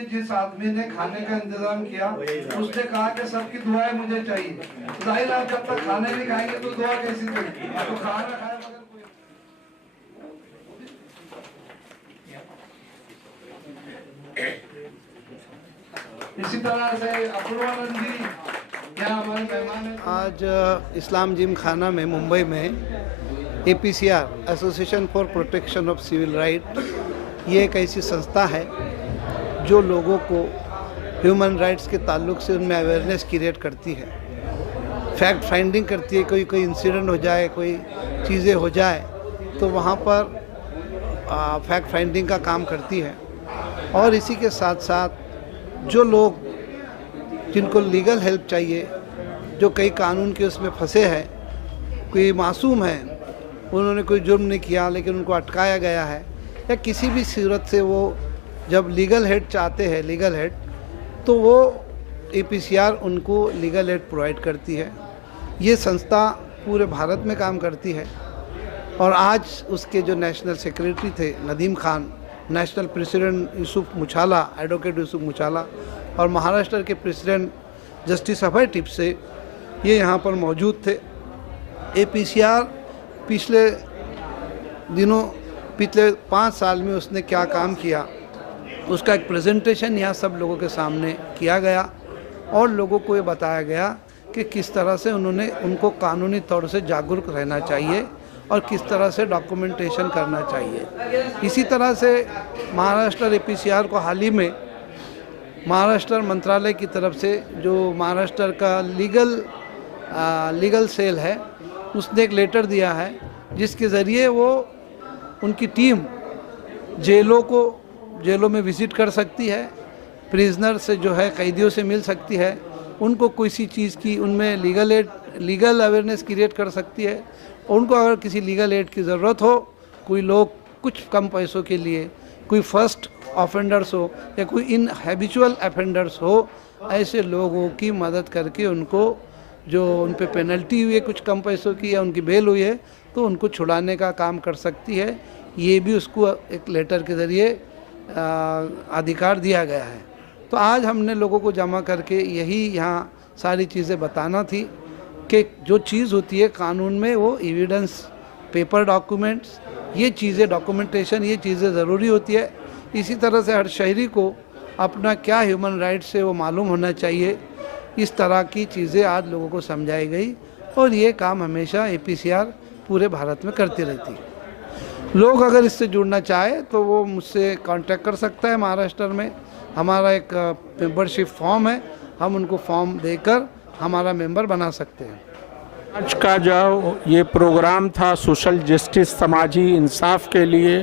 कि जिस आदमी ने खाने का इंतजाम किया उसने कहा कि सबकी दुआएं मुझे चाहिए। जाहिर है जब तक खाने नहीं खाएंगे तो दुआ कैसी चलेगी? तो खाना खाए मगर इसी तरह से अपूर्वानंद जी यहाँ हमारे मेहमान हैं। आज इस्लाम जिम खाना में मुंबई में APCR association for protection of civil right, ये एक ऐसी संस्था है जो लोगों को ह्यूमन राइट्स के ताल्लुक से उनमें अवेयरनेस क्रिएट करती है, फैक्ट फाइंडिंग करती है। कोई इंसिडेंट हो जाए, कोई चीज़ें हो जाए तो वहाँ पर फैक्ट फाइंडिंग का काम करती है। और इसी के साथ साथ जो लोग जिनको लीगल हेल्प चाहिए, जो कई कानून के उसमें फंसे हैं, कोई मासूम है, उन्होंने कोई जुर्म नहीं किया लेकिन उनको अटकाया गया है, या किसी भी सूरत से वो जब लीगल हेड चाहते हैं, लीगल हेड, तो वो APCR उनको लीगल हेड प्रोवाइड करती है। ये संस्था पूरे भारत में काम करती है। और आज उसके जो नेशनल सेक्रेटरी थे Nadeem Khan, national president Yusuf Muchhala, advocate Yusuf Muchhala, और महाराष्ट्र के प्रेसिडेंट जस्टिस अभय टिपसे, ये यहाँ पर मौजूद थे। APCR पिछले दिनों, पिछले 5 साल में उसने क्या काम किया, उसका एक प्रेजेंटेशन यहाँ सब लोगों के सामने किया गया और लोगों को ये बताया गया कि किस तरह से उनको कानूनी तौर से जागरूक रहना चाहिए और किस तरह से डॉक्यूमेंटेशन करना चाहिए। इसी तरह से महाराष्ट्र APCR को हाल ही में महाराष्ट्र मंत्रालय की तरफ से, जो महाराष्ट्र का लीगल सेल है, उसने एक लेटर दिया है जिसके ज़रिए वो उनकी टीम जेलों में विज़िट कर सकती है, प्रिजनर से जो है कैदियों से मिल सकती है, उनको किसी चीज़ की उनमें लीगल अवेयरनेस क्रिएट कर सकती है। उनको अगर किसी लीगल एड की ज़रूरत हो, कोई लोग कुछ कम पैसों के लिए, कोई फर्स्ट ऑफेंडर्स हो या कोई इन हैबिचुअल ऑफेंडर्स हो, ऐसे लोगों की मदद करके उनको, जो उन पे पेनल्टी हुई है कुछ कम पैसों की या उनकी बेल हुई है, तो उनको छुड़ाने का काम कर सकती है। ये भी उसको एक लेटर के ज़रिए अधिकार दिया गया है। तो आज हमने लोगों को जमा करके यही यहाँ सारी चीज़ें बताना थी कि जो चीज़ होती है कानून में, वो एविडेंस, पेपर डॉक्यूमेंट्स, ये चीज़ें, डॉक्यूमेंटेशन, ये चीज़ें ज़रूरी होती है। इसी तरह से हर शहरी को अपना क्या ह्यूमन राइट्स है वो मालूम होना चाहिए। इस तरह की चीज़ें आज लोगों को समझाई गई और ये काम हमेशा APCR पूरे भारत में करती रहती है। लोग अगर इससे जुड़ना चाहे तो वो मुझसे कांटेक्ट कर सकता है। महाराष्ट्र में हमारा एक मेंबरशिप फॉर्म है, हम उनको फॉर्म देकर हमारा मेंबर बना सकते हैं। आज का जो ये प्रोग्राम था सोशल जस्टिस, समाजी इंसाफ के लिए,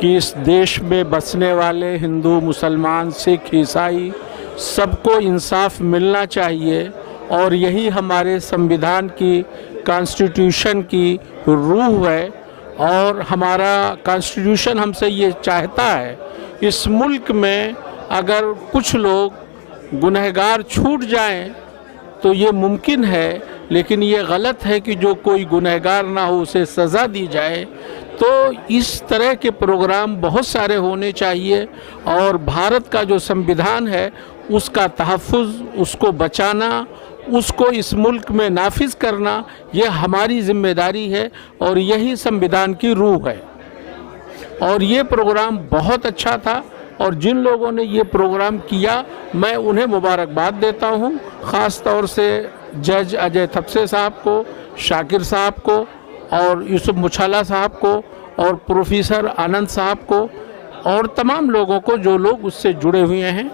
कि इस देश में बसने वाले हिंदू, मुसलमान, सिख, ईसाई सबको इंसाफ मिलना चाहिए और यही हमारे संविधान की, कॉन्स्टिट्यूशन की रूह है। और हमारा कॉन्स्टिट्यूशन हमसे ये चाहता है, इस मुल्क में अगर कुछ लोग गुनहगार छूट जाएं तो ये मुमकिन है, लेकिन ये गलत है कि जो कोई गुनहगार ना हो उसे सज़ा दी जाए। तो इस तरह के प्रोग्राम बहुत सारे होने चाहिए और भारत का जो संविधान है उसका तहफ़्फ़ुज़, उसको बचाना, उसको इस मुल्क में नाफिज करना, ये हमारी जिम्मेदारी है और यही संविधान की रूह है। और ये प्रोग्राम बहुत अच्छा था और जिन लोगों ने ये प्रोग्राम किया मैं उन्हें मुबारकबाद देता हूँ, ख़ास तौर से जज अजय थपसे साहब को, शाकिर साहब को और यूसुफ मुछाला साहब को और प्रोफेसर आनंद साहब को और तमाम लोगों को जो लोग उससे जुड़े हुए हैं।